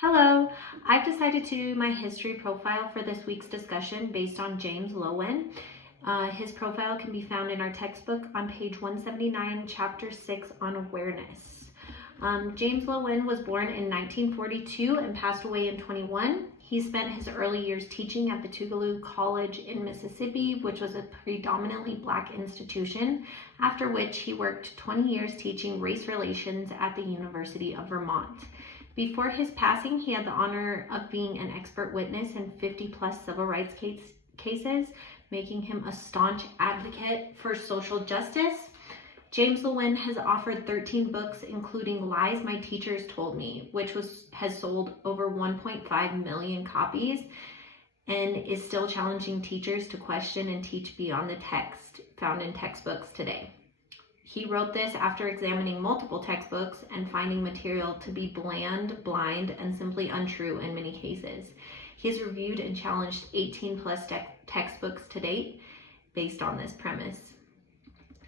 Hello, I've decided to do my history profile for this week's discussion based on James Loewen. His profile can be found in our textbook on page 179, chapter 6 on awareness. James Loewen was born in 1942 and passed away in 2021. He spent his early years teaching at the Tougaloo College in Mississippi, which was a predominantly Black institution, after which he worked 20 years teaching race relations at the University of Vermont. Before his passing, he had the honor of being an expert witness in 50-plus civil rights cases, making him a staunch advocate for social justice. James Loewen has authored 13 books, including Lies My Teachers Told Me, which has sold over 1.5 million copies and is still challenging teachers to question and teach beyond the text found in textbooks today. He wrote this after examining multiple textbooks and finding material to be bland, blind, and simply untrue in many cases. He has reviewed and challenged 18-plus textbooks to date based on this premise.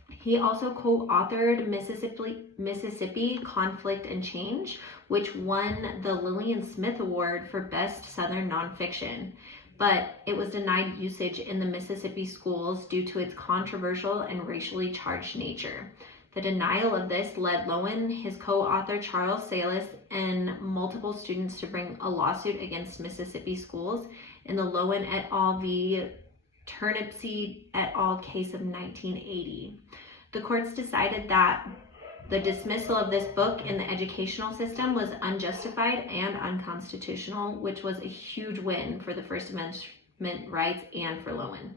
He also co-authored Mississippi Conflict and Change, which won the Lillian Smith Award for Best Southern Nonfiction, but it was denied usage in the Mississippi schools due to its controversial and racially charged nature. The denial of this led Loewen, his co-author Charles Salis, and multiple students to bring a lawsuit against Mississippi schools in the Loewen et al. V. Turnipseed et al. Case of 1980. The courts decided that the dismissal of this book in the educational system was unjustified and unconstitutional, which was a huge win for the First Amendment rights and for Loewen.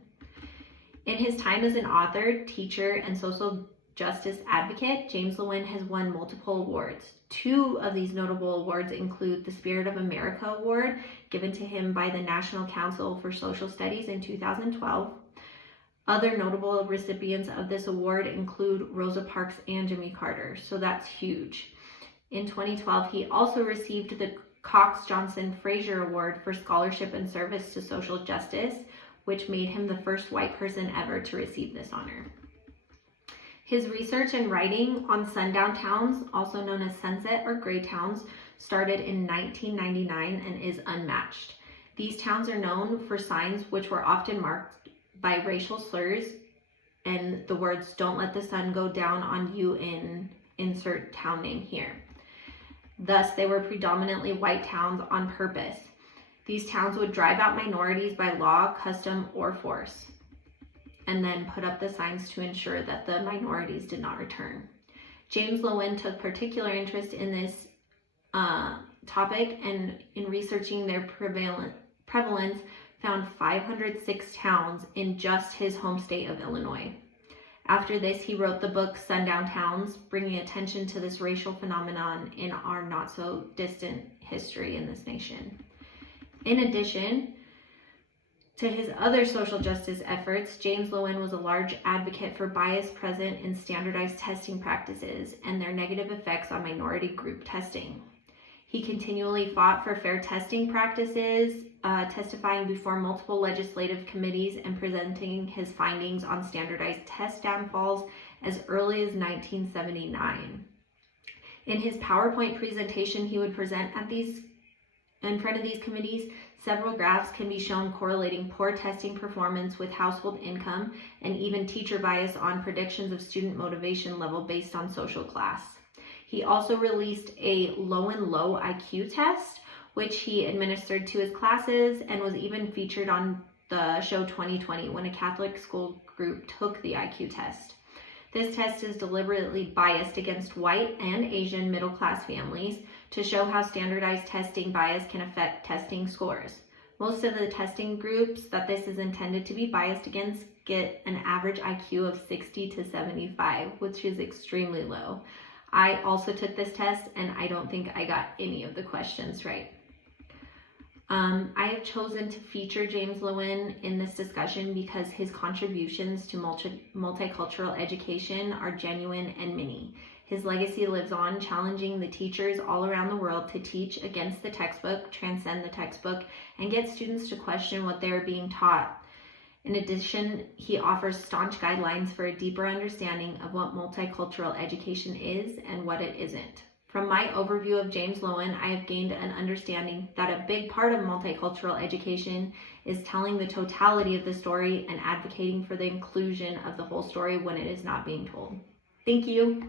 In his time as an author, teacher, and social justice advocate, James Loewen has won multiple awards. Two of these notable awards include the Spirit of America Award, given to him by the National Council for Social Studies in 2012. Other notable recipients of this award include Rosa Parks and Jimmy Carter, so that's huge. In 2012, he also received the Cox Johnson Fraser Award for Scholarship and Service to Social Justice, which made him the first white person ever to receive this honor. His research and writing on sundown towns, also known as sunset or gray towns, started in 1999 and is unmatched. These towns are known for signs which were often marked by racial slurs and the words "don't let the sun go down on you" in insert town name here. Thus, they were predominantly white towns on purpose. These towns would drive out minorities by law, custom, or force, and then put up the signs to ensure that the minorities did not return. James Loewen took particular interest in this topic, and in researching their prevalence, found 506 towns in just his home state of Illinois. After this, he wrote the book Sundown Towns, bringing attention to this racial phenomenon in our not-so-distant history in this nation. In addition to his other social justice efforts, James Loewen was a large advocate for bias present in standardized testing practices and their negative effects on minority group testing. He continually fought for fair testing practices, testifying before multiple legislative committees and presenting his findings on standardized test downfalls as early as 1979. In his PowerPoint presentation he would present in front of these committees, several graphs can be shown correlating poor testing performance with household income and even teacher bias on predictions of student motivation level based on social class. He also released a Loewen Low IQ test, which he administered to his classes and was even featured on the show 2020 when a Catholic school group took the IQ test. This test is deliberately biased against white and Asian middle-class families to show how standardized testing bias can affect testing scores. Most of the testing groups that this is intended to be biased against get an average IQ of 60 to 75, which is extremely low. I also took this test and I don't think I got any of the questions right. I have chosen to feature James Loewen in this discussion because his contributions to multicultural education are genuine and many. His legacy lives on, challenging the teachers all around the world to teach against the textbook, transcend the textbook, and get students to question what they are being taught. In addition, he offers staunch guidelines for a deeper understanding of what multicultural education is and what it isn't. From my overview of James Loewen, I have gained an understanding that a big part of multicultural education is telling the totality of the story and advocating for the inclusion of the whole story when it is not being told. Thank you.